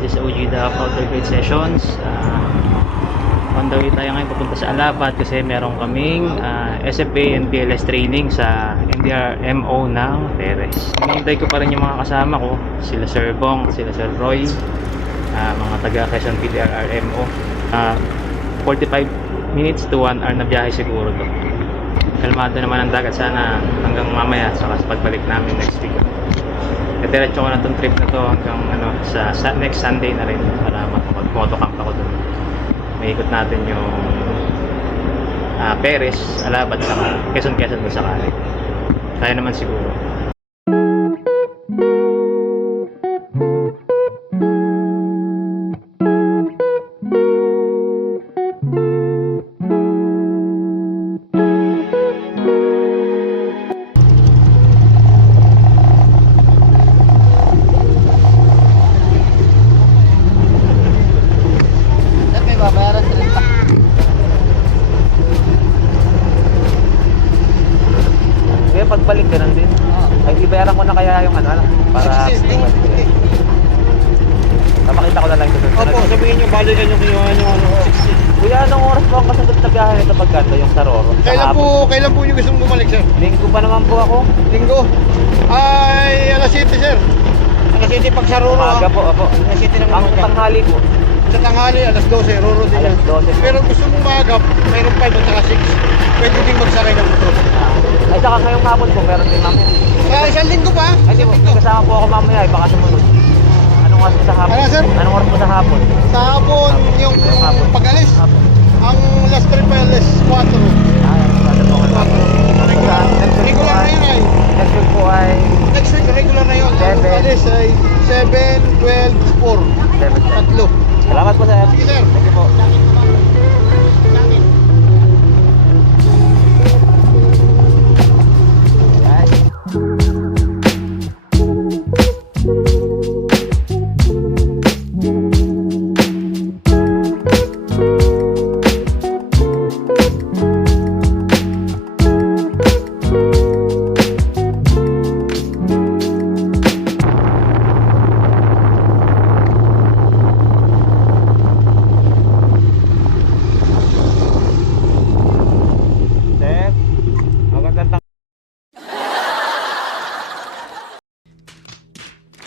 This is Ojeda Powder Grade Sessions. On the way tayo ngayon papunta sa Alapat kasi meron kaming SFA and PLS training sa NDRMO ng Perez. Hinihintay ko pa rin yung mga kasama ko, sila Sir Bong, sila Sir Roy, mga taga Quezon PDRMO. 45 minutes to 1 hour na biyahe siguro to. Kalmado naman ang dagat, sana hanggang mamaya saka sa pagbalik namin next week. Diretso ko na itong trip na to hanggang sa next Sunday na rin para mag-motocamp ako dun. May ikot natin yung Perez, Alabat, saka Quezon kung sakali. Kaya naman siguro. Pagbalik ganun din. Ay, ibayaran ko na kaya yung para papakita ko na lang ito. Opo, sabihin nyo, balikan nyo kinuha nyo Kuya, anong oras po ang kasundot na biyahe nito pagkanto yung Saroro? Kailan po yung gustong bumalik, sir? Linggo pa naman po ako. Linggo? Ay, alas 7, sir. Alas 7 pag sa Roro. Maaga po, ako. Alas 7 naman. Ang tanghali po. Sa tanghali, alas 12, Roro din. Alas 12. Pero gusto mong maagap, mayroon 5 at saka 6. Pwede din magsakay ng motor. Ay, saka ngayong hapon po, meron din mamaya. Isang linggo pa? Ay, di po, may kasama po ako mamaya, baka sumunod. Anong oras po sa hapon? Ano, sir? Anong oras po sa hapon? Sa hapon, yung Hapon. pag-alis. Hapon. Ang last trip ay alas 4. Ay, ano po ang hapon? Regular na yun ay. Next week po ay Next week, regular na yun. Ang 7. alis ay 7, 12, 4. 7. Tatlo. Salamat po, sir. Sige, sir. Thank you po.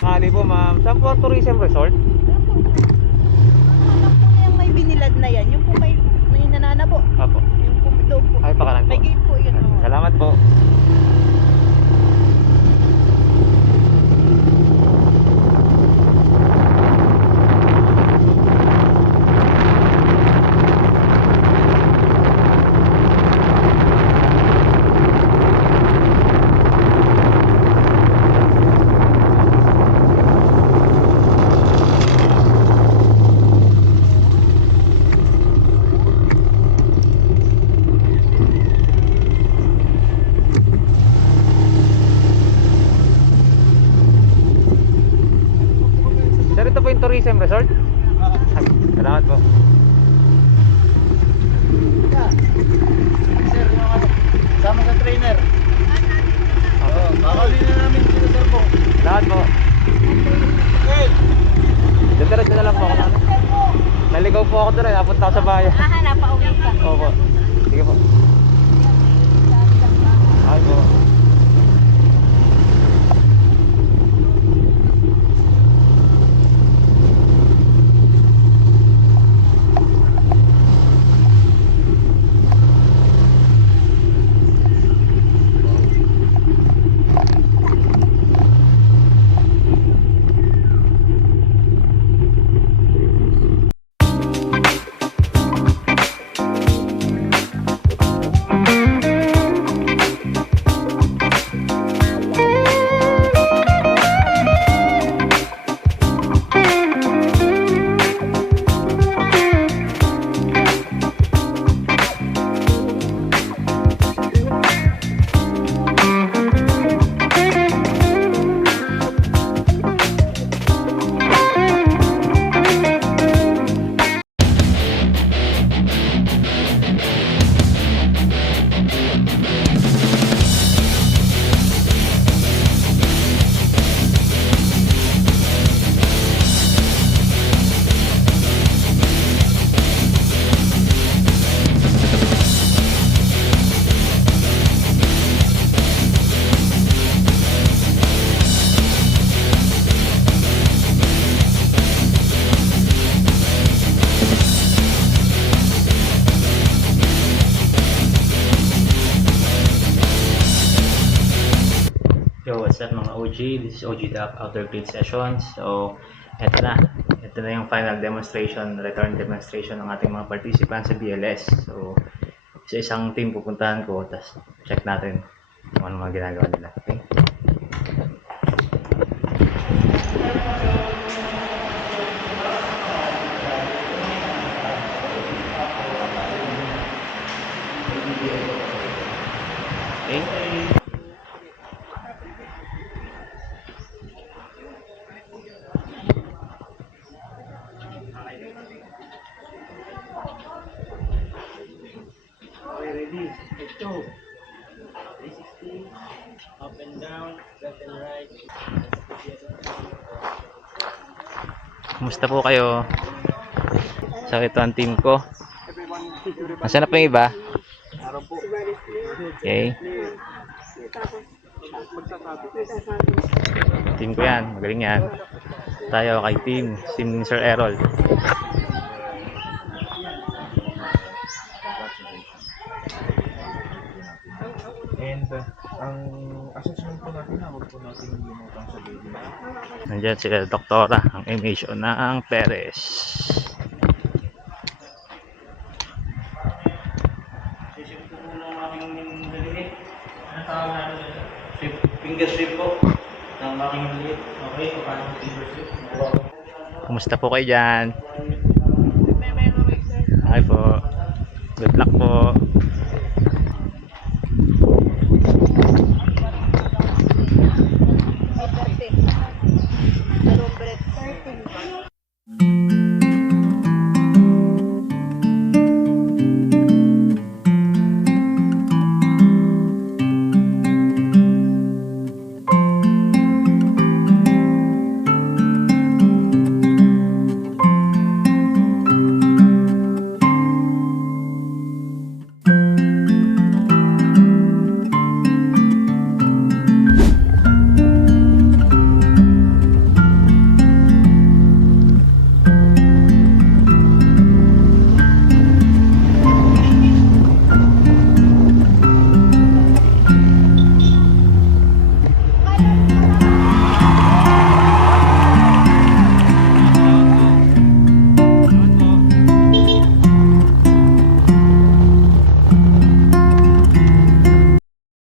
Tanghali po, ma'am. Saan po tourism resort? Alam po na yung may binilad na yan. Yung po may nanana po. Apo. Yung po doon po. Ay, pakanan po. May gate po yun. Oh. Salamat po. Tourism Resort? Ay, salamat po. Sir, yung ano, sama sa trainer. Oo, kakali na namin sila sir po. Salamat po. Hey! Diretso na lang po ako na. Naligaw po ako doon eh. Napunta ako sa bayan. Ah, napauwi ka. Opo. Sige po. Ay po. Yo, what's up mga OG? This is OG Dap Outer Grid Sessions. So, eto na. Ito na yung final demonstration, return demonstration ng ating mga participants sa BLS. So, isa-isang team pupuntahan ko, tapos check natin kung ano mga ginagawa nila. Okay? Okay? Ready? Let's go. 360, up and down, left and right. Kumusta po kayo? So, ito ang team ko. Nasaan na po yung iba? Okay. Team ko yan. Magaling yan. Tayo kay team ni Sir Errol. And ang assessment po natin na huwag po natin lumutang sa baby na. Nandiyan sila doktora, ang MHO na ang Perez. Sisip ko muna ang aking dali. Ano tawag natin? Finger sweep po. Ang aking liit. Okay, paano finger sweep? Kumusta po kayo dyan? Okay po. Good luck po.